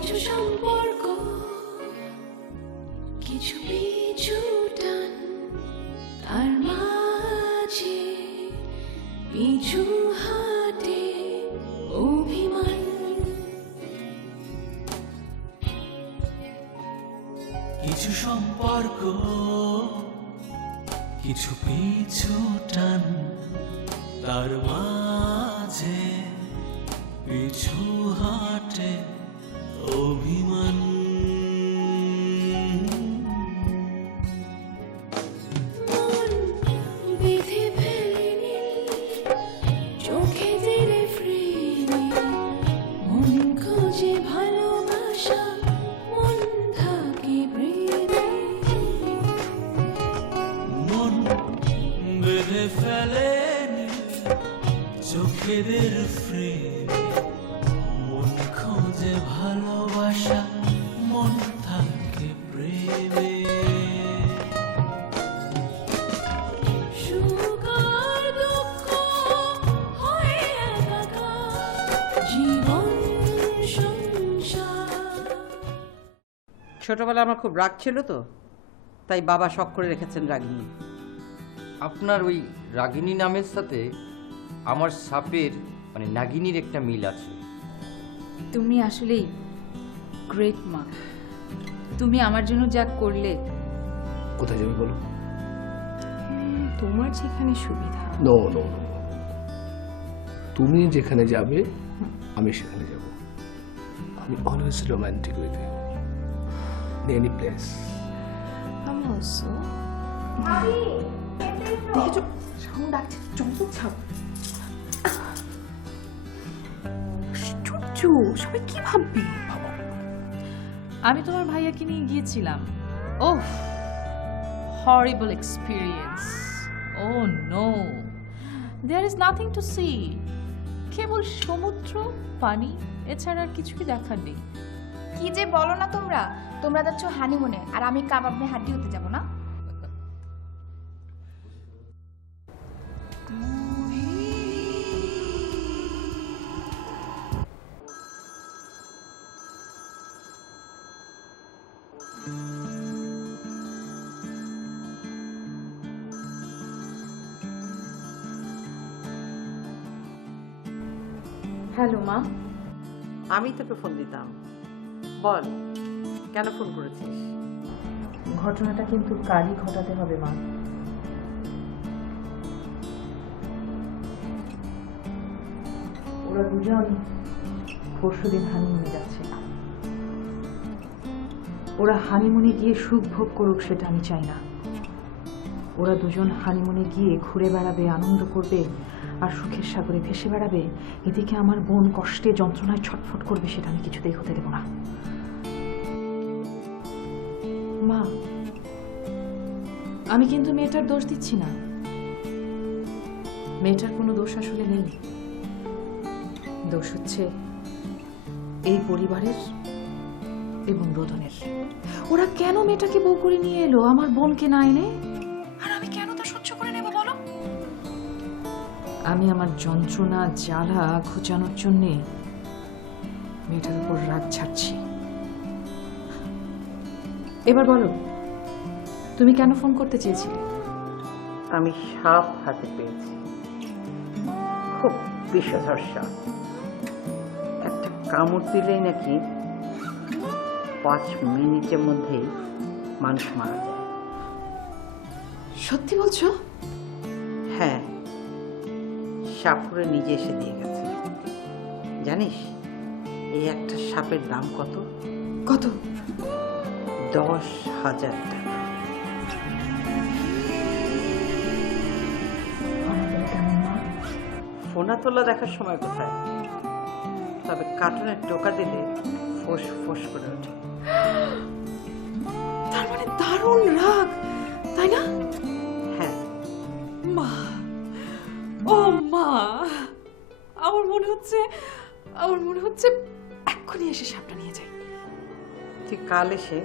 কিছু সম্পর্ক, কিছু পিছু টান, তার মাঝে পিছু হাটে অভিমান। কিছু সম্পর্ক, কিছু পিছু টান, তার মাঝে পিছু হাটে অভিমান। মন বেঁধে ফেলেনি চোখে তেরে ফ্রেমে, মন খোঁজে ভালোবাসা, মন থাকে প্রেমে। মন বেঁধে ফেলেনি চোখেদের ফ্রেমে, মন খোঁজে ভালোবাসা, মন থাকে প্রেমে। সুখ আর দুঃখ হয়ে একাকার, জীবন সংসার। ছোটবেলায় আমার খুব রাগ ছিল তো, তাই বাবা শখ করে রেখেছেন রাগিনী। আপনার ওই রাগিনী নামের সাথে আমার সাপের মানে নাগিনীর একটা মিল আছে। তুমি আসলেই গ্রেট মা। তুমি আমার জন্য যা করলে। কোথায় যাবে বলো? তোমার যেখানে সুবিধা। নো নো নো, তুমি যেখানে যাবে আমি সেখানে যাব। আমি always romantic with you in any place. আমি অলসো। দেখেছো সাউন্ড ডাকছে, জঙ্গল ছাপ। আশ্চর্য, সবাই কি ভাববে? আমি তোমার ভাইয়াকে নিয়ে গিয়েছিলাম। Oh, horrible experience. Oh no, there is nothing to see. কেবল সমুদ্র, পানি, এছাড়া আর কিছু কি দেখার নেই। কি যে বলো না তোমরা। তোমরা যাচ্ছ হানিমুনে আর আমি কাবাব নিয়ে হাড্ডি হতে যাব না? হ্যালো মা। আমি তোকে ফোন দিতাম, বল কেন ফোন করেছিস? ঘটনাটা কিন্তু কালই ঘটাতে হবে মা। ওরা দুজন পরশুদিন হানিমুনে যাচ্ছে। ওরা হানিমুনে গিয়ে সুখ ভোগ করুক সেটা আমি চাই না। ওরা দুজন হানিমুনে গিয়ে ঘুরে বেড়াবে, আনন্দ করবে আর সুখের সাগরে ভেসে বেড়াবে। এদিকে আমার বোন কষ্টে যন্ত্রণায় ছটফট করবে, সেটা আমি কিছুতেই হতে দেব না মা। আমি কিন্তু মেয়েটার দোষ দিচ্ছি না। মেয়েটার কোনো দোষ আসলে নেই। দোষ হচ্ছে এই পরিবারের এবং রোদনের। ওরা কেন মেয়েটাকে বউ করে নিয়ে এলো আমার বোনকে না এনে? আর আমি কেন তা সহ্য করে নেব বলো? আমি আমার যন্ত্রণা জ্বালা ঘোচানোর জন্যে মেয়েটার উপর রাগ ছাড়ছি। এবার বলো, তুমি কেন ফোন করতে চেয়েছিলে? আমি সাপ হাতে পেয়েছি, খুব বিষধর সাপ। একটা কামড় দিলেই নাকি 5 মিনিটের মধ্যেই মানুষ মারা যায়। সত্যি বলছো? হ্যাঁ, সাপুরে নিজে এসে দিয়ে গেছে। জানিস এই একটা সাপের দাম কত? কত? 10,000 টাকা। ফোনা তোলা দেখার সময় কোথায়, তবে কার্টুনের টোকা দিলে ফোঁস ফোঁস করে ওঠে। তার মানে দারুণ রাগ, তাই না? হ্যাঁ। মা, ও মা, আমার মনে হচ্ছে এক্ষুনি এসে সাপটা নিয়ে যাই। তুই কাল এসে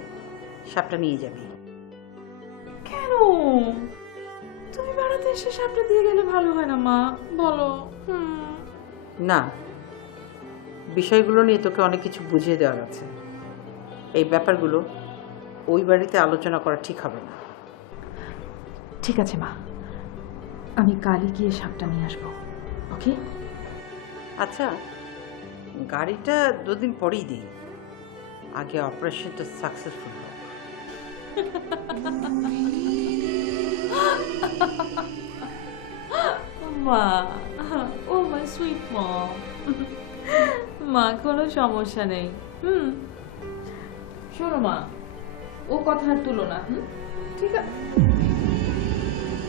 সাপটা নিয়ে যাবি। কেন? তুমি বেড়াতে এসে সাপটা দিয়ে গেলে ভালো হয় না মা, বলো? না, বিষয়গুলো নিয়ে তোকে অনেক কিছু বুঝিয়ে দেওয়ার আছে। এই ব্যাপারগুলো ওই বাড়িতে আলোচনা করা ঠিক হবে না। ঠিক আছে মা, আমি কালই গিয়ে সাপটা নিয়ে আসবো। ওকে? আচ্ছা, গাড়িটা 2 দিন পরেই দিই, আগে অপারেশনটা সাকসেসফুল হোক। মা, ও মাই সুইট মম। মা, কোনো সমস্যা নেই। শোনো মা, ও কথা আর তুলো না। ঠিক আছে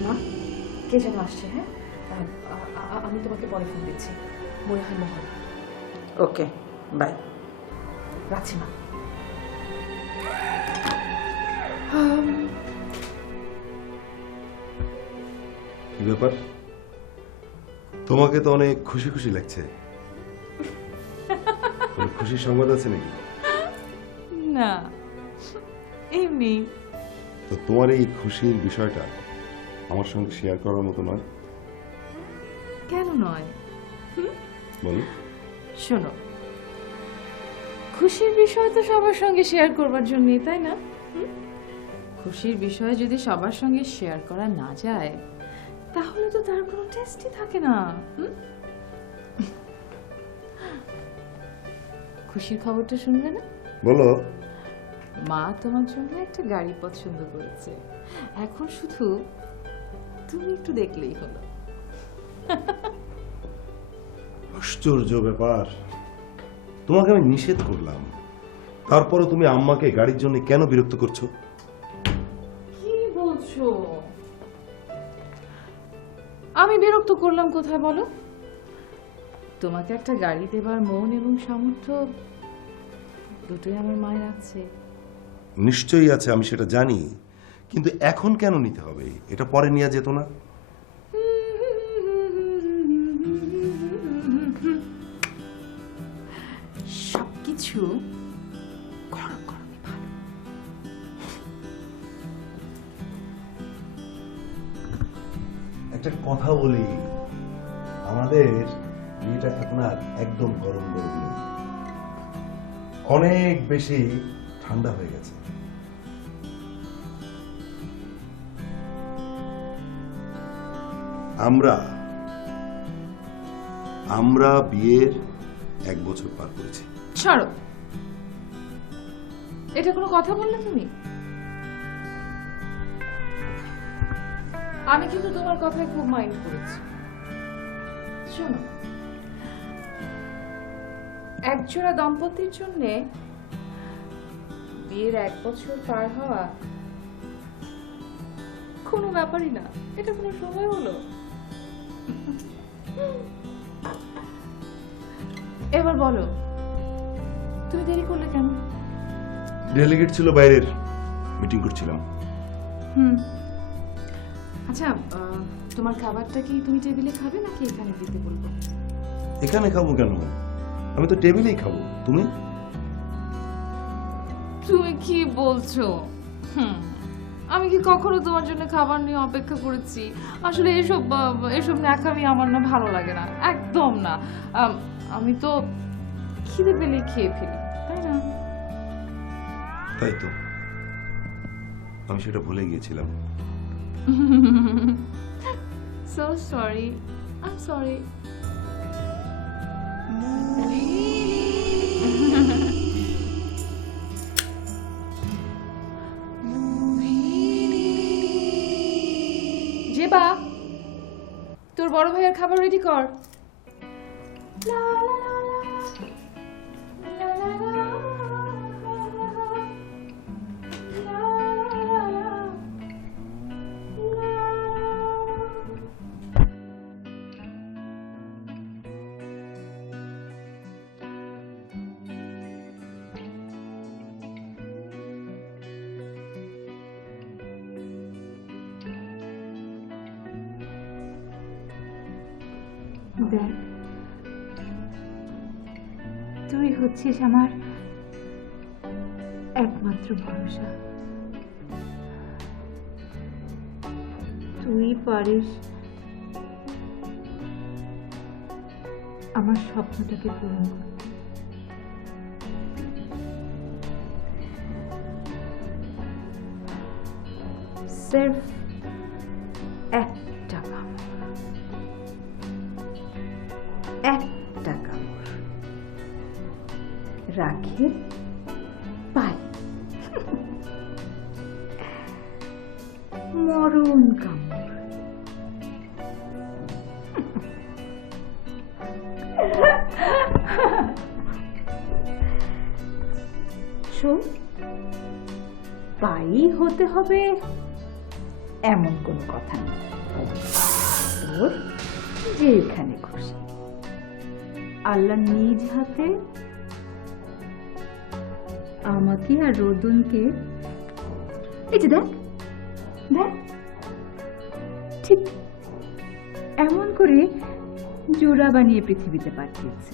মা, কে যেন আসছে? হ্যাঁ, আমি তোমাকে পরে ফোন দিচ্ছি। মনে হয় মোহন। ওকে, বাই। রাখছি মা। কি ব্যাপার? তোমাকে তো অনেক খুশি খুশি লাগছে। কোনো খুশির সংবাদ আছে নাকি? না, এমনি। তো তোমার এই খুশির বিষয়টা আমার সঙ্গে শেয়ার করার মতো নয়? কেন নয়? বলো। শোনো, খুশির বিষয় তো সবার সঙ্গে শেয়ার করবার জন্যই, তাই না? খুশির বিষয় যদি সবার সঙ্গে শেয়ার করা না যায়, তাহলে তো তার কোনো টেস্টই থাকে না। খুশির খবরটা শুনবে না? বলো। মা তোমার জন্য একটা গাড়ি পছন্দ করেছে। এখন শুধু তুমি একটু দেখলেই হলো। আশ্চর্য ব্যাপার, তোমাকে আমি নিষেধ করলাম, তারপরও তুমি আম্মাকে গাড়ির জন্য কেন বিরক্ত করছো? কি বলছো? আমি বিরক্ত করলাম কোথায় বলো? তোমাকে একটা গাড়ি দেবার মন এবং সামর্থ্য দুটোই আমার মায়ের আছে। নিশ্চয়ই আছে, আমি সেটা জানি, কিন্তু এখন কেন নিতে হবে? এটা পরে নেওয়া যেত না? সবকিছু গরম গরমই ভালো। একটা কথা বলি, আমাদের বিয়েটা এখন আর একদম গরম গরম নেই, অনেক বেশি ঠান্ডা হয়ে গেছে। আমরা বিয়ের 1 বছর পার করেছি। ছাড়ো, এটা কোনো কথা বললে তুমি? আমি কিন্তু তোমার কথায় খুব মাইন্ড করেছি। শোনো, একজোড়া দম্পতির জন্য বিয়ের 1 বছর পার হওয়া কোনো ব্যাপারই না। এটা কোনো সময় হলো? এবার বলো, তুমি দেরি করলে কেন? ডেলিগেট ছিল বাইরের, মিটিং করছিলাম। আচ্ছা, তোমার খাবারটা কি তুমি টেবিলে খাবে নাকি এখানে দিতে বলবো? এখানে খাবো কেন? আমি তো টেবিলেই খাবো। তুমি? তুমি কি বলছো? আমি কি কখনো তোমার জন্য খাবার নিয়ে অপেক্ষা করেছি? আসলে এসব ন্যাকামি আমার না ভালো লাগে না, একদম না। আমি তো খিদে পেলে খেয়ে ফেলি, তাই না? তাই তো, আমি সেটা ভুলে গিয়েছিলাম। So sorry, I'm sorry. Zeba, তোর বড় ভাইয়ের খাবার রেডি কর। দেখ, তুই হচ্ছিস আমার একমাত্র ভরসা। তুই পারিস আমার স্বপ্নটাকে পূরণ করতে। সির্ফ একটা কামড়, একটা কামড় রাখে পাই, মরণ কামড়। শোন, পাই হতে হবে এমন কোনো কথা নেই, তোর যেখানে খুশি আল্লাহ নিজ হাতে আমাকে আর রোদনকে, এই যে দেখ দেখ ঠিক এমন করে জোড়া বানিয়ে পৃথিবীতে পাঠিয়েছে।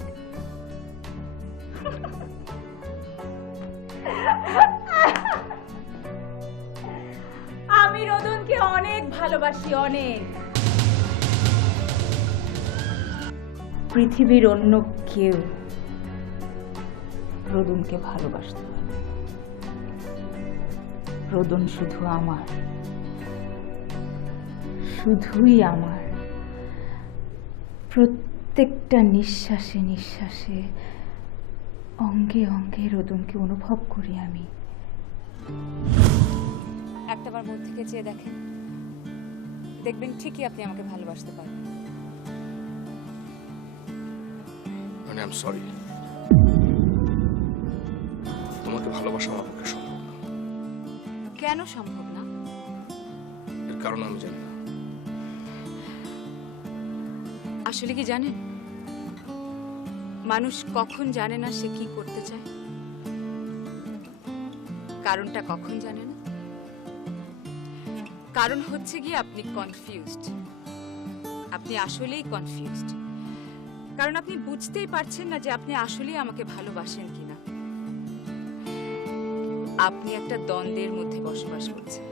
আমি রোদনকে অনেক ভালোবাসি, অনেক। পৃথিবীর অন্য কেউ রোদনকে ভালোবাসতে পারে না। রোদন শুধু আমার, শুধুই আমার। প্রত্যেকটা নিঃশ্বাসে নিঃশ্বাসে, অঙ্গে অঙ্গে রোদনকে অনুভব করি আমি। একটাবার মন থেকে চেয়ে দেখেন, দেখবেন ঠিকই আপনি আমাকে ভালোবাসতে পারবেন। মানে আই এম সরি, তোমাকে ভালোবাসা আমার পক্ষে সম্ভব না। কেন সম্ভব না? এর কারণ আমি জানি না। আসলে কি জানেন, মানুষ কখন জানে না সে কি করতে চায়, কারণটা কখন জানে না? কারণ হচ্ছে গিয়ে আপনি কনফিউজড। আপনি আসলেই কনফিউজড, কারণ আপনি বুঝতেই পারছেন না যে আপনি আসলেই আমাকে ভালোবাসেন কিনা। আপনি একটা দ্বন্দ্বের মধ্যে বসবাস করছেন।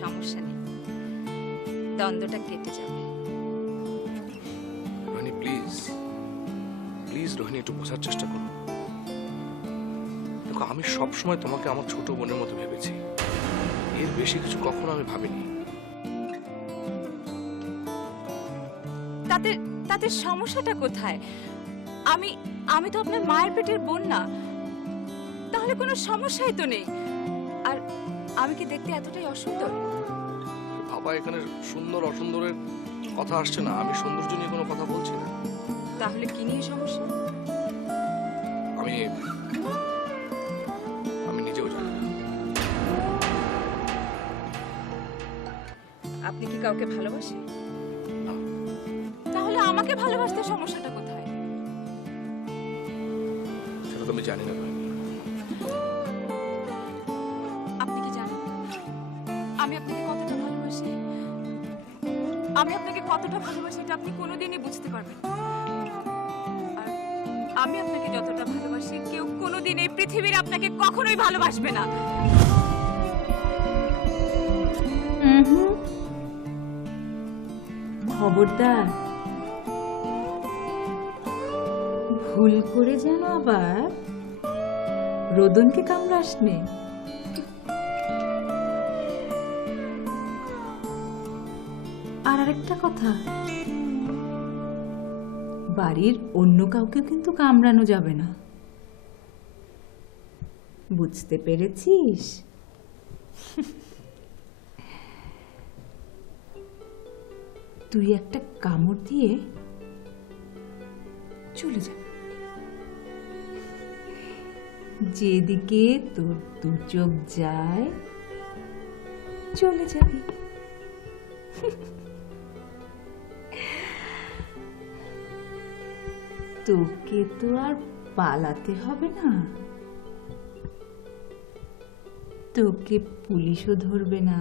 সমস্যা নেই, দ্বন্দ্বটা কেটে যাবে। রোহিণী প্লিজ প্লিজ, রোহিণী একটু বোঝার চেষ্টা করো। দেখো, আমি সবসময় তোমাকে আমার ছোট বোনের মতো ভেবেছি, এর বেশি কিছু কখনো আমি ভাবিনি। তাতে তাতে সমস্যাটা কোথায়? আমি আমি তো আপনার মায়ের পেটের বোন না, তাহলে কোনো সমস্যাই তো নেই। আর আমি কি দেখতে এতটাই অসুন্দর? বাবা, এখানে সুন্দর অসুন্দরের কথা আসছে না, আমি সৌন্দর্য নিয়ে কোনো কথা বলছি না। তাহলে কি নিয়ে সমস্যা? আমি নিজেও জানি না। আপনি কি কাউকে ভালোবাসেন? না। তাহলে আমাকে ভালোবাসতে সমস্যাটা কোথায়? সেটা তো আমি জানি না। আপনি কি জানেন আমি আপনাকে কতটা ভালোবাসি? আমি আপনাকে কতটা ভালোবাসি এটা আপনি কোনোদিনই বুঝতে পারবেন না। আর আমি আপনাকে যতটা ভালোবাসি কেউ কোনোদিন এই পৃথিবীর আপনাকে কখনোই ভালোবাসবে না। খবরদার, ভুল করে যেন আবার রোদনকে কামড়াস নে। আর আরেকটা কথা, বাড়ির অন্য কাউকে কিন্তু কামড়ানো যাবে না, বুঝতে পেরেছিস? তুই একটা কামড় দিয়ে চলে যাবি, যেদিকে তোর দু চোখ যায় চলে যাবি। তোকে তো আর পালাতে হবে না, তোকে পুলিশও ধরবে না,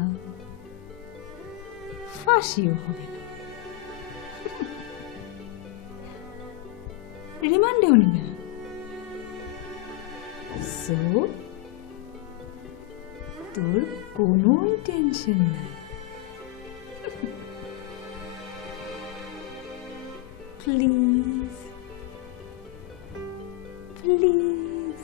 ফাঁসিও হবে না, রিমান্ডেও নেবে না। সো তোর কোনো টেনশন নাই। Please please.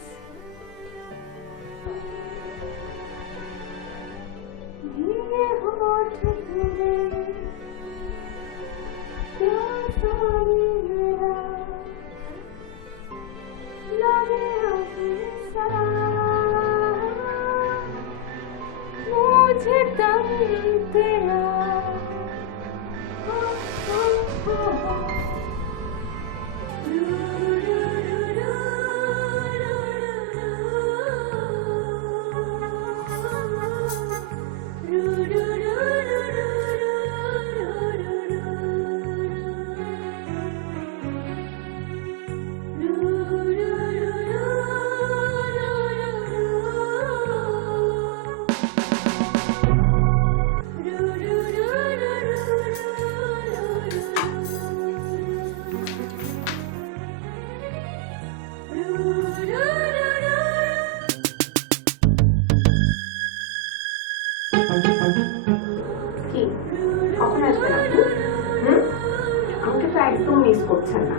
मुझे दम तेरा আমাকে তো একদম মিস করছেন না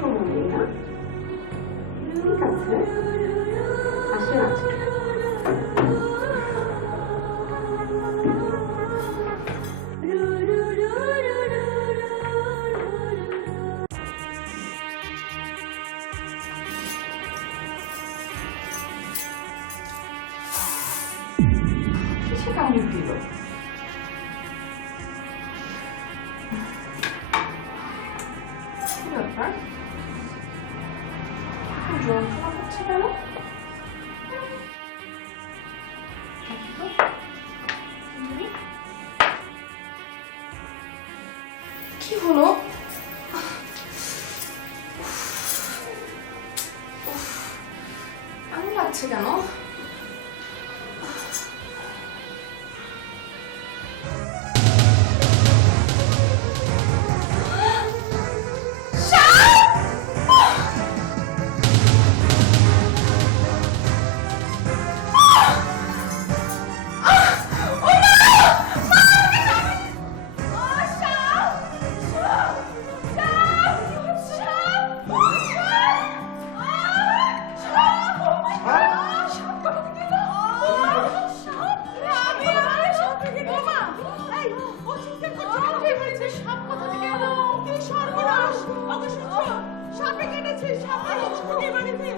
সময় না ঠিক আছে আসেন আজকে কামড় দিল কি ব্যাপার যন্ত্রণা করছে কেন কি হলো এমন লাগছে কেন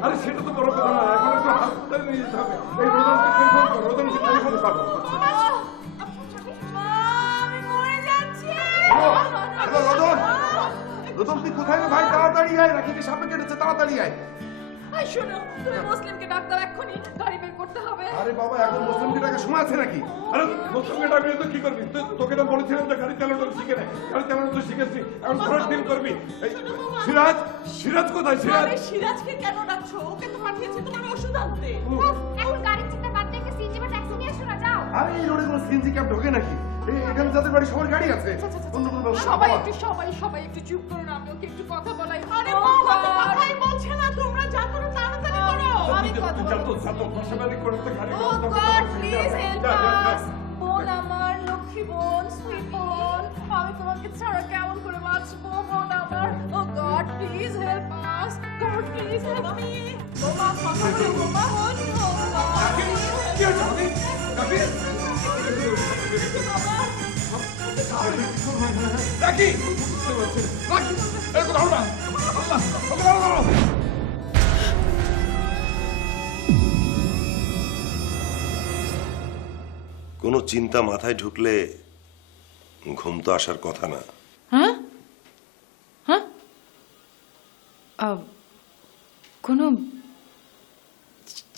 আরে সেটা তো বড় কথা না, এখন একটু হাসপাতালে নিয়ে যেতে হবে। এই রোদনকে টেলিফোন করো, রোদনকে টেলিফোন করো। হ্যালো রোদন, রোদন তুই কোথায় রে ভাই? তাড়াতাড়ি আয়, রাকিকে সাপে কেটেছে, তাড়াতাড়ি আয়। এই শোনো, তুমি মুসলিমকে ডাক্তার এক্ষুনি গাড়ি বের করতে হবে। আরে বাবা, এখন মুসলিমকে ডাকার সময় আছে নাকি? আরে মুসলিমকে ডাকলে তো কি করবি? তোকে তো বলেছিলাম যে গাড়ি চালানো শিখে নে, গাড়ি চালানো তো শিখেছি, এখন ঘোরার দিন করবি। সিরাজ, সিরাজ কোথায়? সিরাজ, সিরাজকে কেন ডাকছো? ওকে তো পাঠিয়েছি তোমার ওষুধ আনতে। এখন গাড়ির চিন্তা বাদ দিয়ে সিজি বা ট্যাক্সি নিয়ে এসো না, যাও। আরে এই রোডে কোনো সিএনজি ক্যাব ঢোকে নাকি? এখানে যাদের বাড়ি সবার গাড়ি আছে, অন্য কোনো ব্যবস্থা সবাই বাবা। একটু সবাই একটু চুপ করুন, আমি ওকে একটু কথা বলাই। আরে বৌমা তো কথাই বলছে না, তোমরা যা করো তাড়াতাড়ি করো। আমি কথা বলবো। ও গড, প্লিজ হেল্প আস। বোন আমার, লক্ষ্মী বোন, সুইট বোন, আমি তোমাকে ছাড়া কেমন করে বাঁচবো বোন আমার? Oh god, please help us. God please help me. বোমা কথা বলো বোমা। ও গড, কি হয়েছে ভাবি? কাকি, রাকি, রাকি, এই কথা না। আল্লাহ, আল্লাহ। কোনো চিন্তা মাথায় ঢুকলে ঘুম তো আসার কথা না। হ্যাঁ হ্যাঁ কোনো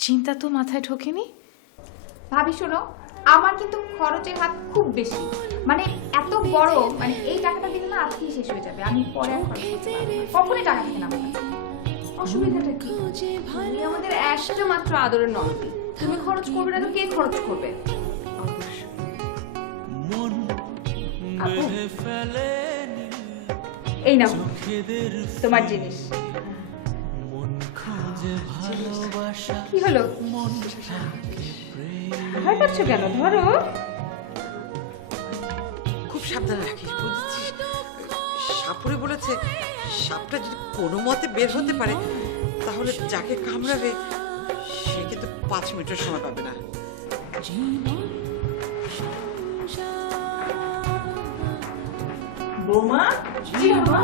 চিন্তা তো মাথায় ঢোকেনি। ভাবি শোনো, আমার কিন্তু খরচের হাত খুব বেশি, মানে এত বড়, মানে এই টাকাটা দিলে না আজকেই শেষ হয়ে যাবে, আমি পরে আর খরচ করতে পারবো না। কখনোই টাকা থাকে না আমার কাছে। অসুবিধাটা কি? তুমি আমাদের একটা মাত্র আদরের ননদি, তুমি খরচ করবে না তো কে খরচ করবে? আপু, এই নাও তোমার জিনিস। কি হলো, ভয় পাচ্ছ কেন? ধরো। খুব সাবধানে রাখিস, বুঝছিস? সাপুরে বলেছে সাপটা যদি কোনো মতে বের হতে পারে তাহলে যাকে কামড়াবে সে কিন্তু 5 মিনিটের সময় পাবে না। বৌমা, জি মা।